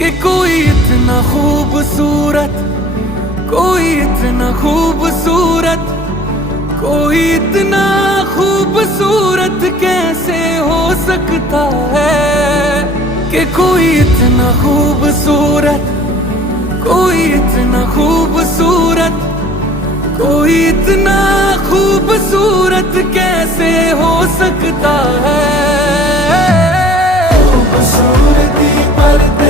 कि कोई इतना खूबसूरत, कोई इतना खूबसूरत, कोई इतना खूबसूरत कैसे हो सकता है। कि कोई इतना खूबसूरत, कोई इतना खूबसूरत, कोई इतना खूबसूरत कैसे हो सकता है। खूबसूरती पर्दे